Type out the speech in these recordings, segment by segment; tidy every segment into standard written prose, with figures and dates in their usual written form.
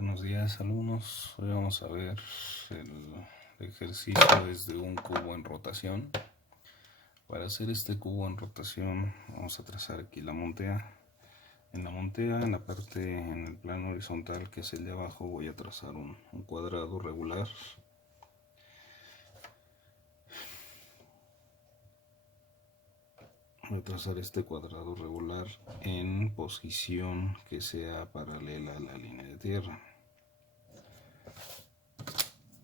Buenos días, alumnos. Hoy vamos a ver el ejercicio desde un cubo en rotación. Para hacer este cubo en rotación vamos a trazar aquí la montea. En la montea, en la parte, en el plano horizontal que es el de abajo, voy a trazar un cuadrado regular. Voy a trazar este cuadrado regular en posición que sea paralela a la línea de tierra.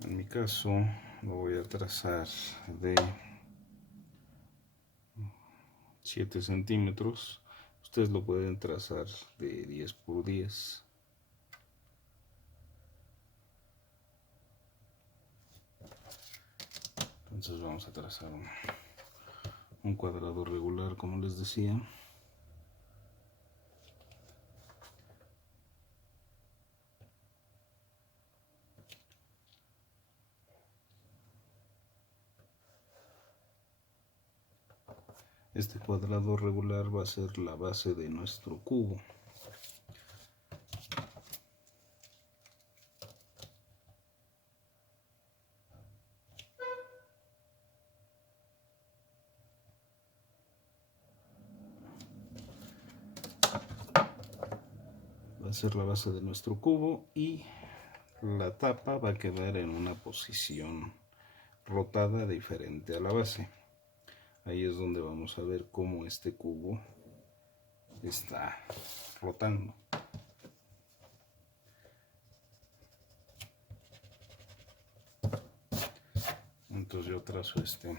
En mi caso lo voy a trazar de 7 centímetros. Ustedes lo pueden trazar de 10 por 10. Entonces vamos a trazar un cuadrado regular, como les decía. Este cuadrado regular va a ser la base de nuestro cubo. Va a ser la base de nuestro cubo y la tapa va a quedar en una posición rotada diferente a la base. Ahí es donde vamos a ver cómo este cubo está rotando. Entonces yo trazo este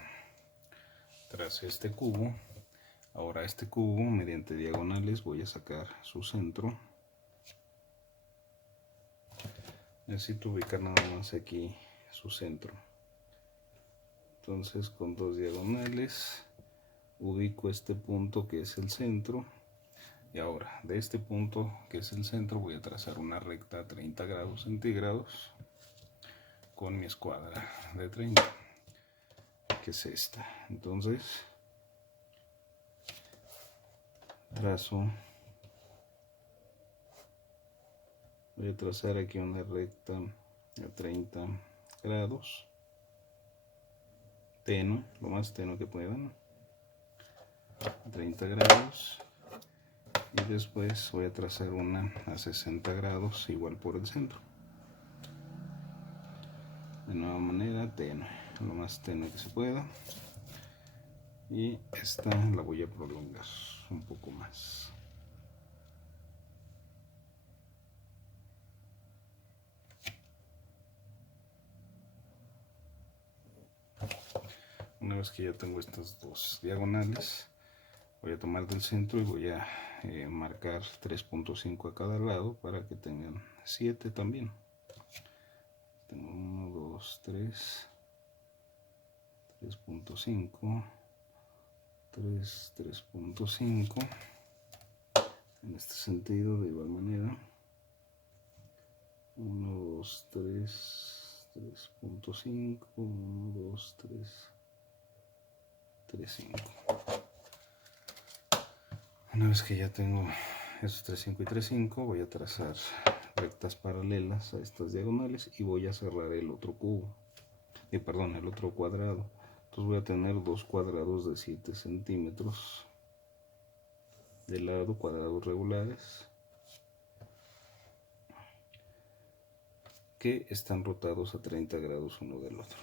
cubo. Ahora este cubo, mediante diagonales, voy a sacar su centro. Necesito ubicar nada más aquí su centro. Entonces con dos diagonales ubico este punto que es el centro. Y ahora de este punto que es el centro voy a trazar una recta a 30 grados centígrados con mi escuadra de 30, que es esta. Entonces voy a trazar aquí una recta a 30 grados, tenue, lo más tenue que puedan, 30 grados, y después voy a trazar una a 60 grados igual por el centro. De nueva manera, tenue, lo más tenue que se pueda, y esta la voy a prolongar un poco más. Una vez que ya tengo estas dos diagonales, voy a tomar del centro y voy a marcar 3.5 a cada lado para que tengan 7 también. Tengo 1, 2, 3, 3.5, 3, 3.5. En este sentido, de igual manera, 1, 2, 3, 3.5, 1, 2, 3, 3, 5. Una vez que ya tengo esos 3, 5 y 3, 5, voy a trazar rectas paralelas a estas diagonales y voy a cerrar el otro cubo, el otro cuadrado. Entonces voy a tener dos cuadrados de 7 centímetros de lado, cuadrados regulares, que están rotados a 30 grados uno del otro.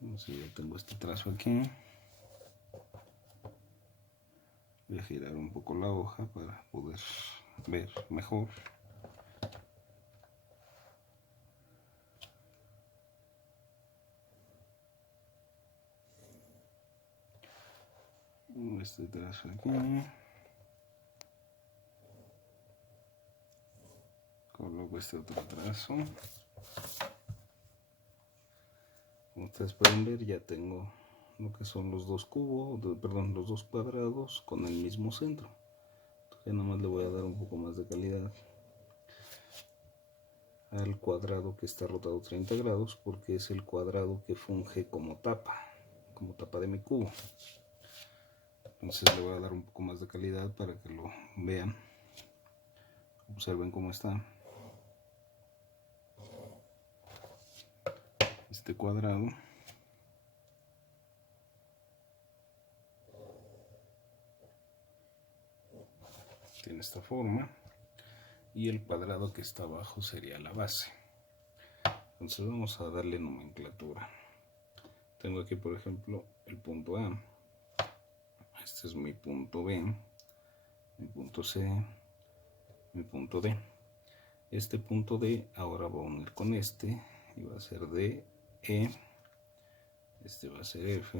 Entonces ya tengo este trazo aquí. Voy a girar un poco la hoja para poder ver mejor. Este trazo aquí. Coloco este otro trazo. Como ustedes pueden ver, ya tengo lo que son los dos cubos, los dos cuadrados con el mismo centro. Entonces ya nada más le voy a dar un poco más de calidad al cuadrado que está rotado 30 grados, porque es el cuadrado que funge como tapa de mi cubo. Entonces le voy a dar un poco más de calidad para que lo vean. Observen cómo está este cuadrado. Tiene esta forma, y el cuadrado que está abajo sería la base. Entonces vamos a darle nomenclatura. Tengo aquí, por ejemplo, el punto A. Este es mi punto B, mi punto C, mi punto D. Este punto D ahora va a unir con este y va a ser D, E. Este va a ser F,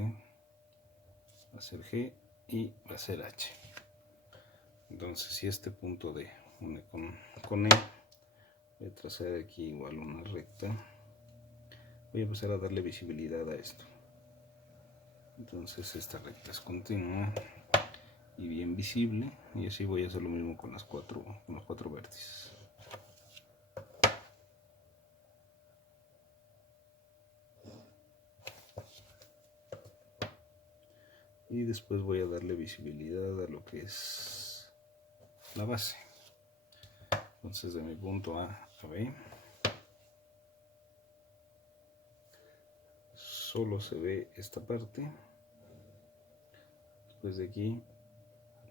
va a ser G y va a ser H. Entonces, si este punto D une con E, voy a trazar aquí igual una recta. Voy a empezar a darle visibilidad a esto. Entonces esta recta es continua y bien visible, y así voy a hacer lo mismo con los cuatro vértices. Y después voy a darle visibilidad a lo que es la base. Entonces de mi punto A a B solo se ve esta parte. Después de aquí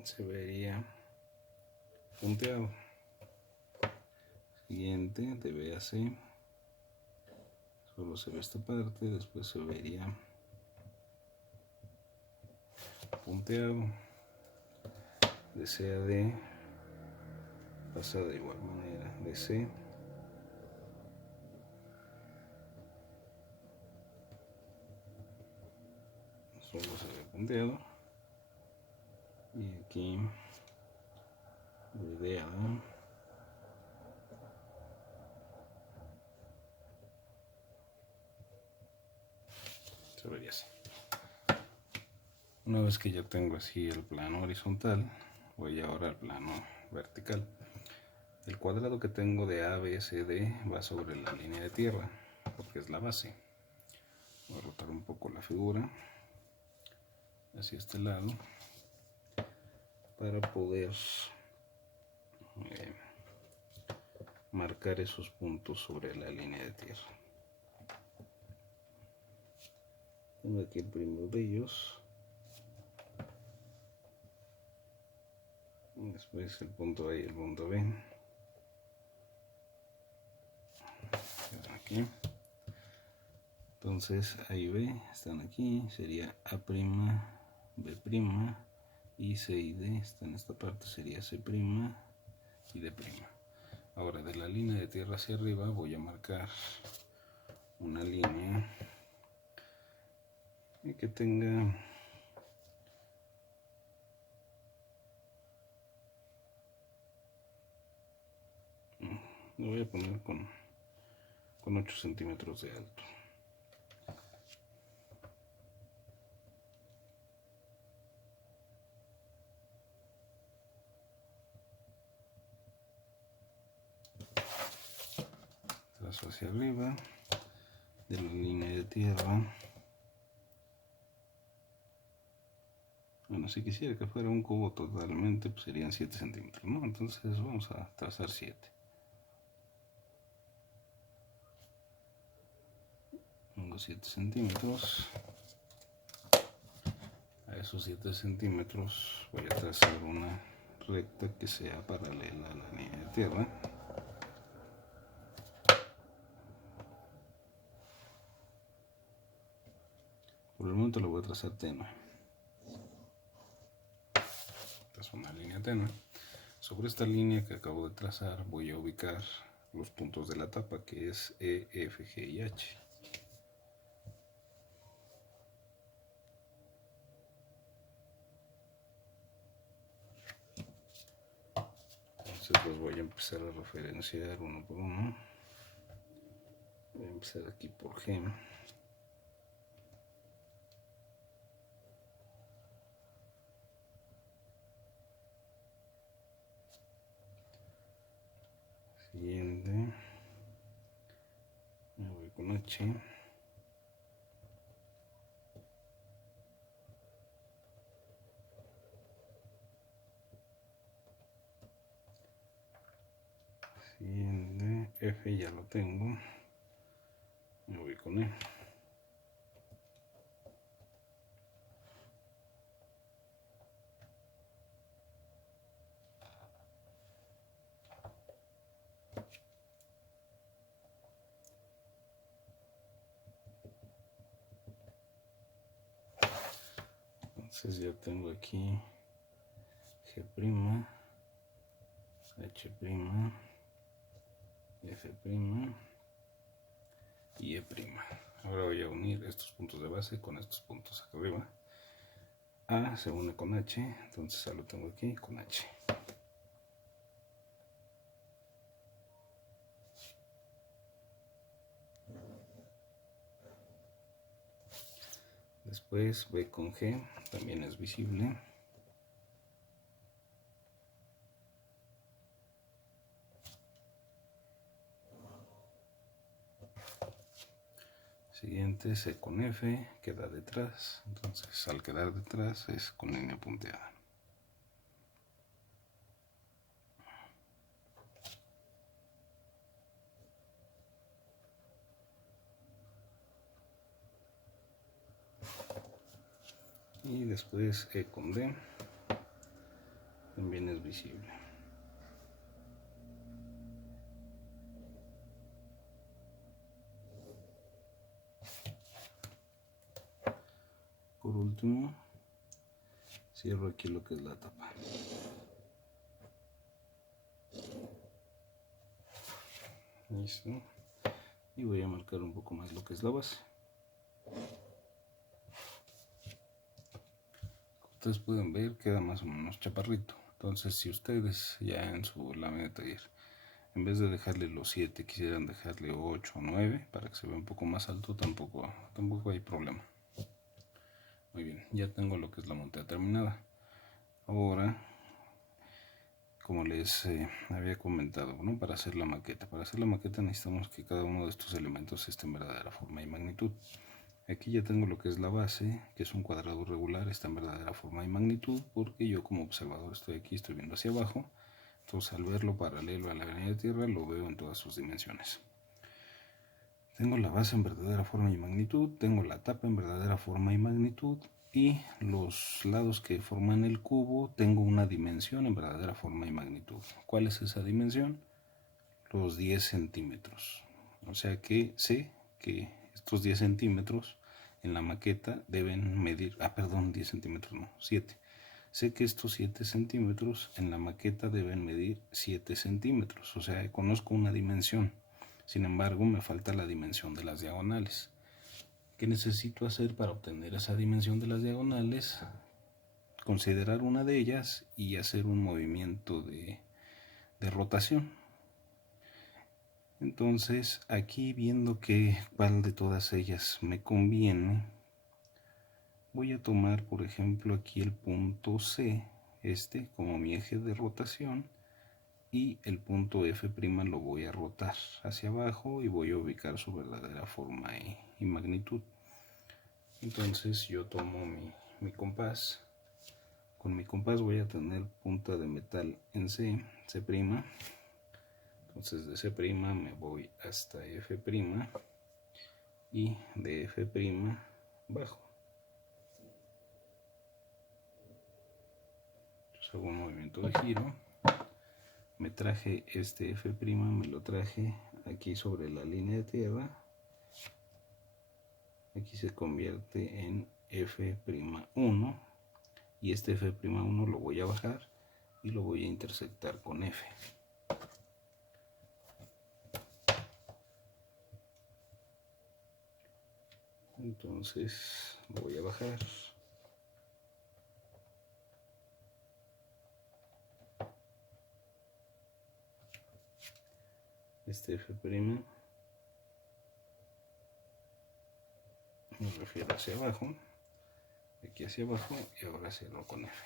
se vería punteado. Siguiente, de B a C solo se ve esta parte. Después se vería punteado. De C a D pasa de igual manera. De C solo se ve punteado, y aquí de D a A se vería así. Una vez que ya tengo así el plano horizontal, voy ahora al plano vertical. El cuadrado que tengo de A, B, C, D va sobre la línea de tierra, porque es la base. Voy a rotar un poco la figura hacia este lado para poder marcar esos puntos sobre la línea de tierra. Tengo aquí el primero de ellos. Después el punto A y el punto B. Aquí. Entonces A y B están aquí. Sería A', B', y C y D están en esta parte. Sería C' y D'. Ahora de la línea de tierra hacia arriba voy a marcar una línea y que tenga lo voy a poner con 8 centímetros de alto. Trazo hacia arriba de la línea de tierra. Bueno, si quisiera que fuera un cubo totalmente, pues serían 7 centímetros, ¿no? Entonces vamos a trazar 7. Pongo 7 centímetros. A esos 7 centímetros voy a trazar una recta que sea paralela a la línea de tierra. Por el momento lo voy a trazar tenue. Trazo una línea tenue. Sobre esta línea que acabo de trazar voy a ubicar los puntos de la tapa, que es E, F, G y H. Entonces los voy a empezar a referenciar uno por uno. Voy a empezar aquí por G. Siguiente. Me voy con H. Siguiente, F ya lo tengo. Me voy con E. Entonces ya tengo aquí G', H', F' y E'. Ahora voy a unir estos puntos de base con estos puntos acá arriba. A se une con H, entonces ya lo tengo aquí con H. Después B con G, también es visible. Siguiente C con F, queda detrás, entonces al quedar detrás es con línea punteada. Y después E con D, también es visible. Por último, cierro aquí lo que es la tapa. Listo. Y voy a marcar un poco más lo que es la base. Ustedes pueden ver, queda más o menos chaparrito. Entonces, si ustedes ya en su lámina de taller, en vez de dejarle los 7, quisieran dejarle 8 o 9 para que se vea un poco más alto, tampoco hay problema. Muy bien, ya tengo lo que es la montada terminada. Ahora, como les había comentado, ¿no? Para hacer la maqueta necesitamos que cada uno de estos elementos esté en verdadera forma y magnitud. Aquí ya tengo lo que es la base, que es un cuadrado regular, está en verdadera forma y magnitud, porque yo como observador estoy aquí, estoy viendo hacia abajo. Entonces al verlo paralelo a la línea de tierra, lo veo en todas sus dimensiones. Tengo la base en verdadera forma y magnitud, tengo la tapa en verdadera forma y magnitud, y los lados que forman el cubo tengo una dimensión en verdadera forma y magnitud. ¿Cuál es esa dimensión? Los 10 centímetros. O sea que sé que estos 10 centímetros en la maqueta deben medir, 10 centímetros no, 7. Sé que estos 7 centímetros en la maqueta deben medir 7 centímetros, o sea, conozco una dimensión. Sin embargo, me falta la dimensión de las diagonales. ¿Qué necesito hacer para obtener esa dimensión de las diagonales? Considerar una de ellas y hacer un movimiento de rotación. Entonces, aquí viendo cuál de todas ellas me conviene, voy a tomar, por ejemplo, aquí el punto C, como mi eje de rotación, y el punto F' lo voy a rotar hacia abajo y voy a ubicar su verdadera forma y magnitud. Entonces yo tomo mi compás. Con mi compás voy a tener punta de metal en C'. Entonces de C' me voy hasta F' y de F' bajo. Entonces hago un movimiento de giro. Me traje este F', me lo traje aquí sobre la línea de tierra. Aquí se convierte en F'1 y este F'1 lo voy a bajar y lo voy a intersectar con F. Entonces lo voy a bajar. Este F' me refiero hacia abajo, aquí hacia abajo, y ahora cierro con F.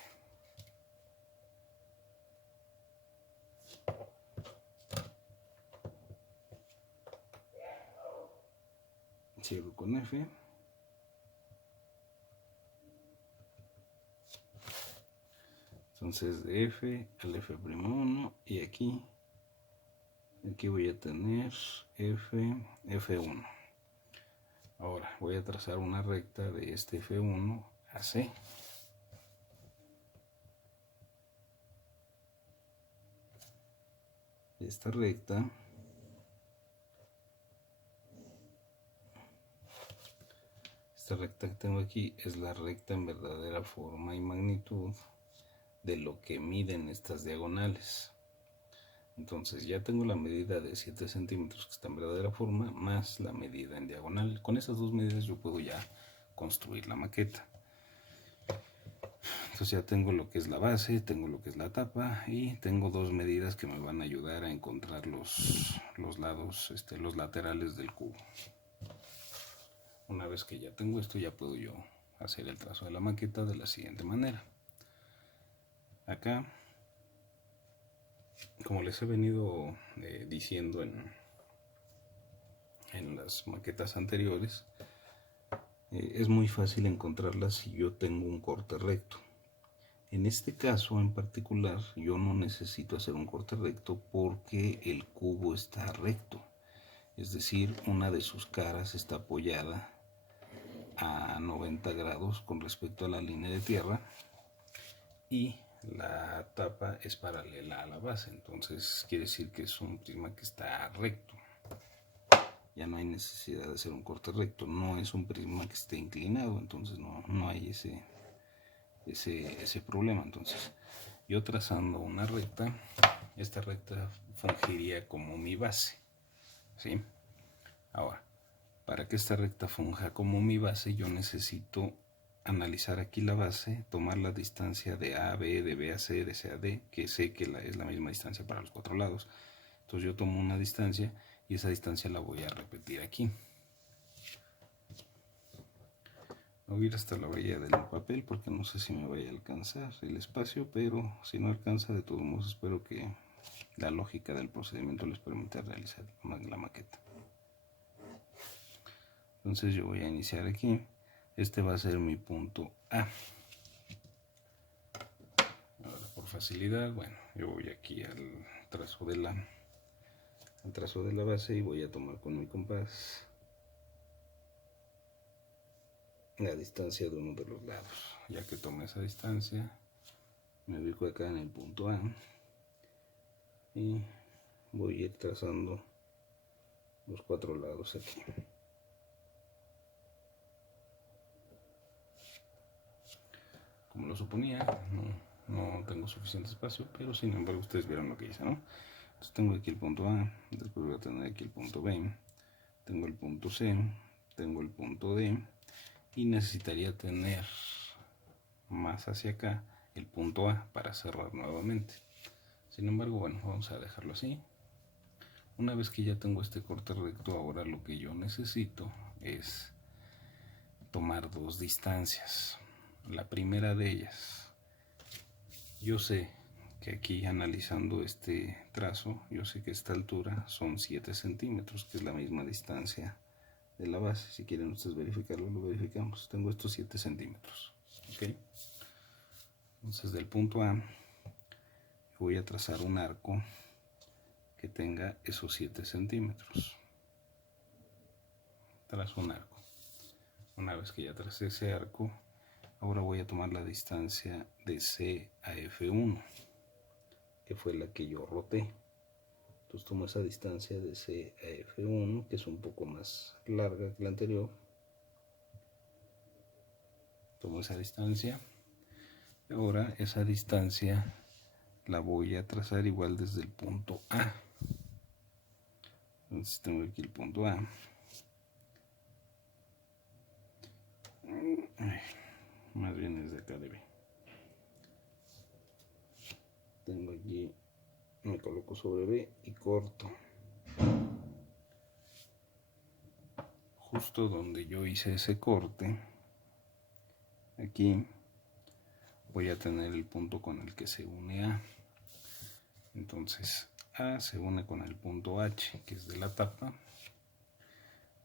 Cierro con F. Entonces de F al F'1 y aquí Aquí voy a tener F1. Ahora voy a trazar una recta de este F1 a C. Esta recta que tengo aquí es la recta en verdadera forma y magnitud de lo que miden estas diagonales. Entonces ya tengo la medida de 7 centímetros que está en verdadera forma más la medida en diagonal. Con esas dos medidas yo puedo ya construir la maqueta. Entonces ya tengo lo que es la base, tengo lo que es la tapa y tengo dos medidas que me van a ayudar a encontrar los lados, los laterales del cubo. Una vez que ya tengo esto, ya puedo yo hacer el trazo de la maqueta de la siguiente manera. Acá, como les he venido diciendo en las maquetas anteriores, es muy fácil encontrarlas si yo tengo un corte recto. En este caso en particular, yo no necesito hacer un corte recto porque el cubo está recto. Es decir, una de sus caras está apoyada a 90 grados con respecto a la línea de tierra y la tapa es paralela a la base, entonces quiere decir que es un prisma que está recto. Ya no hay necesidad de hacer un corte recto, no es un prisma que esté inclinado, entonces no hay ese problema. Entonces yo trazando una recta, esta recta fungiría como mi base, ¿sí? Ahora, para que esta recta funja como mi base, yo necesito analizar aquí la base, tomar la distancia de A a B, de B a C, de C a D, que sé que es la misma distancia para los cuatro lados. Entonces yo tomo una distancia y esa distancia la voy a repetir aquí. Voy a ir hasta la orilla del papel porque no sé si me vaya a alcanzar el espacio, pero si no alcanza, de todos modos espero que la lógica del procedimiento les permita realizar la maqueta. Entonces yo voy a iniciar aquí. Este va a ser mi punto A. Ahora, por facilidad, bueno, yo voy aquí al trazo de la base y voy a tomar con mi compás la distancia de uno de los lados. Ya que tomé esa distancia, me ubico acá en el punto A y voy a ir trazando los cuatro lados aquí. Como lo suponía, no tengo suficiente espacio, pero sin embargo ustedes vieron lo que hice, ¿no? Entonces tengo aquí el punto A, después voy a tener aquí el punto B, tengo el punto C, tengo el punto D y necesitaría tener más hacia acá el punto A para cerrar nuevamente. Sin embargo, bueno, vamos a dejarlo así. Una vez que ya tengo este corte recto, ahora lo que yo necesito es tomar dos distancias. La primera de ellas, yo sé que aquí analizando este trazo, yo sé que esta altura son 7 centímetros, que es la misma distancia de la base. Si quieren ustedes verificarlo, lo verificamos. Tengo estos 7 centímetros. ¿Okay? Entonces del punto A voy a trazar un arco que tenga esos 7 centímetros. Trazo un arco. Una vez que ya tracé ese arco, ahora voy a tomar la distancia de C a F1, que fue la que yo roté. Entonces tomo esa distancia de C a F1, que es un poco más larga que la anterior. Tomo esa distancia. Ahora esa distancia la voy a trazar igual desde el punto A. Entonces tengo aquí el punto A. Más bien es de acá de B. Tengo aquí, me coloco sobre B y corto. Justo donde yo hice ese corte, aquí voy a tener el punto con el que se une A. Entonces A se une con el punto H, que es de la tapa,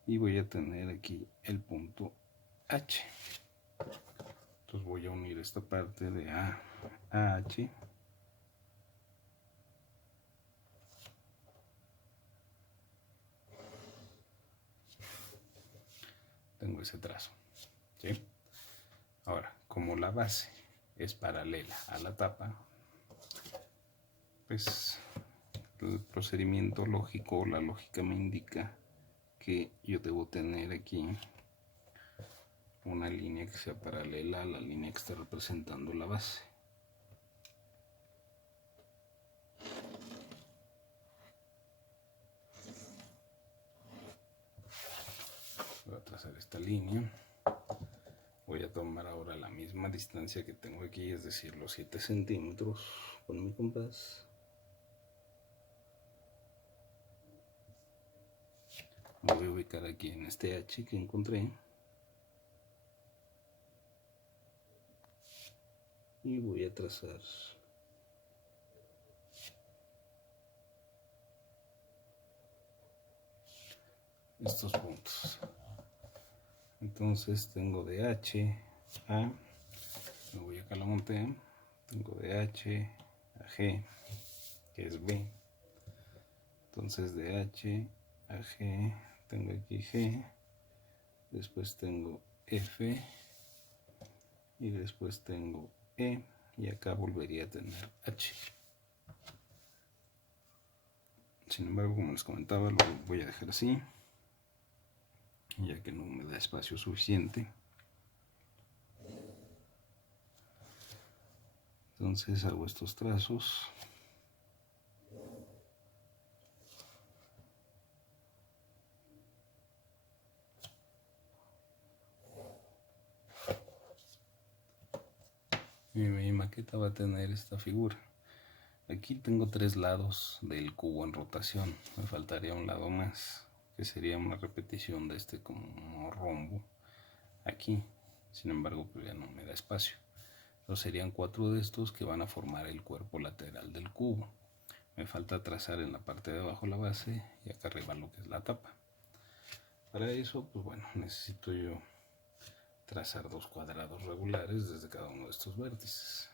y voy a tener aquí el punto H. Entonces voy a unir esta parte de A a H. tengo ese trazo, ¿sí? Ahora, como la base es paralela a la tapa, pues el procedimiento lógico, la lógica me indica que yo debo tener aquí una línea que sea paralela a la línea que está representando la base. Voy a trazar esta línea. Voy a tomar ahora la misma distancia que tengo aquí, es decir, los 7 centímetros con mi compás. Me voy a ubicar aquí en este H que encontré. Y voy a trazar estos puntos. Entonces tengo de H a, me voy acá a la montaña, tengo de H a G, que es B. Entonces de H a G, tengo aquí G, después tengo F, y después tengo E, y acá volvería a tener H. Sin embargo, como les comentaba, lo voy a dejar así, ya que no me da espacio suficiente. Entonces hago estos trazos. Mi maqueta va a tener esta figura. Aquí tengo 3 lados del cubo en rotación. Me faltaría un lado más, que sería una repetición de este como rombo aquí. Sin embargo, pues ya no me da espacio. Entonces serían 4 de estos que van a formar el cuerpo lateral del cubo. Me falta trazar en la parte de abajo la base y acá arriba lo que es la tapa. Para eso, pues bueno, necesito yo trazar 2 cuadrados regulares desde cada uno de estos vértices.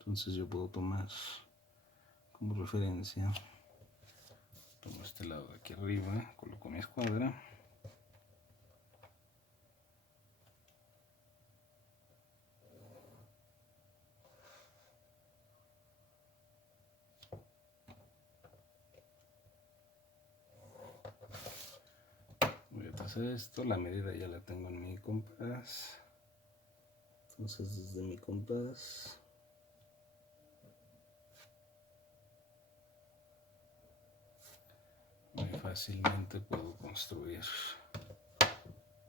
Entonces yo puedo tomar como referencia, tomo este lado de aquí arriba, coloco mi escuadra, voy a trazar esto, la medida ya la tengo en mi compás. Entonces desde mi compás muy fácilmente puedo construir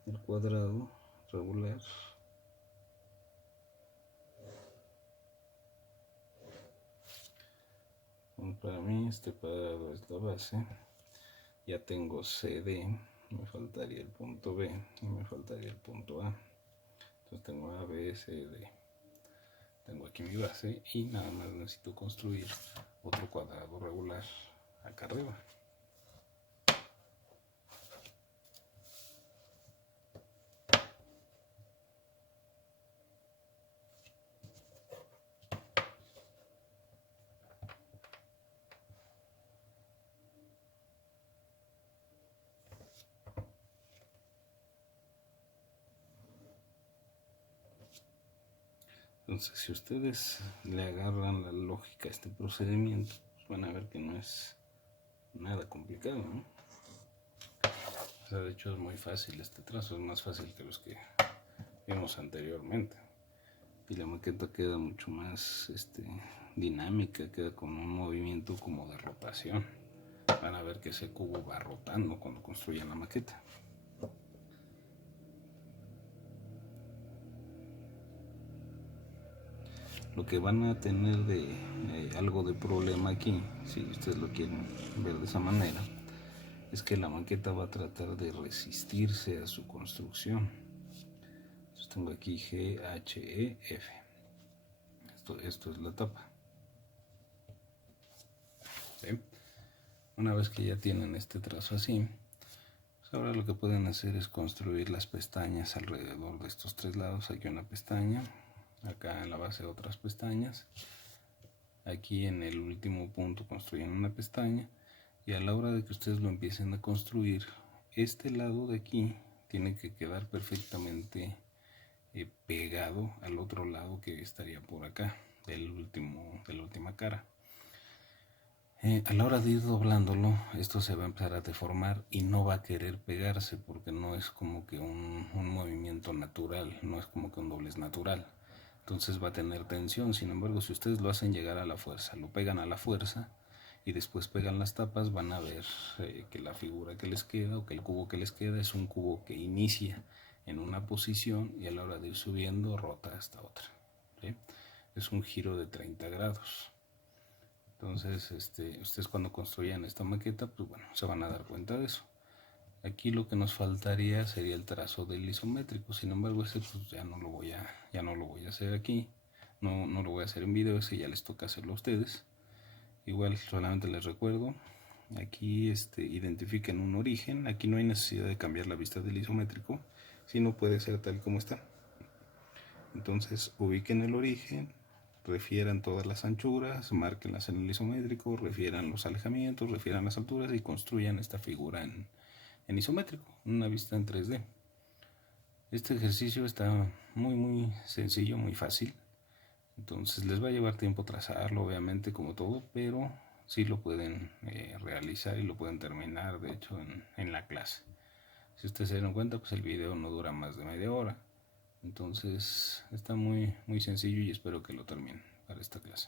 el cuadrado regular. Para mí este cuadrado es la base. Ya tengo CD, me faltaría el punto B y me faltaría el punto A. Entonces tengo A, B, C, D. Tengo aquí mi base y nada más necesito construir otro cuadrado regular acá arriba. Entonces, si ustedes le agarran la lógica a este procedimiento, pues van a ver que no es nada complicado, ¿no? O sea, de hecho es muy fácil este trazo, es más fácil que los que vimos anteriormente. Y la maqueta queda mucho más dinámica, queda con un movimiento como de rotación. Van a ver que ese cubo va rotando cuando construyan la maqueta. Lo que van a tener de algo de problema aquí, si ustedes lo quieren ver de esa manera, es que la maqueta va a tratar de resistirse a su construcción. Entonces tengo aquí G, H, E, F. Esto es la tapa. ¿Sí? Una vez que ya tienen este trazo así, pues ahora lo que pueden hacer es construir las pestañas alrededor de estos 3 lados. Aquí una pestaña, acá en la base otras pestañas, aquí en el último punto construyen una pestaña Y a la hora de que ustedes lo empiecen a construir, este lado de aquí tiene que quedar perfectamente pegado al otro lado que estaría por acá, de la última cara. A la hora de ir doblándolo, esto se va a empezar a deformar y no va a querer pegarse porque no es como que un movimiento natural, no es como que un doblez natural. Entonces va a tener tensión. Sin embargo, si ustedes lo hacen llegar a la fuerza, lo pegan a la fuerza y después pegan las tapas, van a ver que la figura que les queda o que el cubo que les queda es un cubo que inicia en una posición y a la hora de ir subiendo rota hasta otra. ¿Sí? Es un giro de 30 grados. Entonces, ustedes cuando construyan esta maqueta, pues bueno, se van a dar cuenta de eso. Aquí lo que nos faltaría sería el trazo del isométrico. Sin embargo, ese pues ya no lo voy a hacer aquí. No lo voy a hacer en video, ese ya les toca hacerlo a ustedes. Igual solamente les recuerdo, aquí identifiquen un origen. Aquí no hay necesidad de cambiar la vista del isométrico, sino puede ser tal como está. Entonces ubiquen el origen, refieran todas las anchuras, márquenlas en el isométrico, refieran los alejamientos, refieran las alturas y construyan esta figura en isométrico, una vista en 3D. Este ejercicio está muy sencillo, muy fácil. Entonces les va a llevar tiempo trazarlo, obviamente, como todo, pero sí lo pueden realizar y lo pueden terminar, de hecho, en la clase. Si ustedes se dieron cuenta, pues el video no dura más de media hora. Entonces está muy sencillo y espero que lo terminen para esta clase.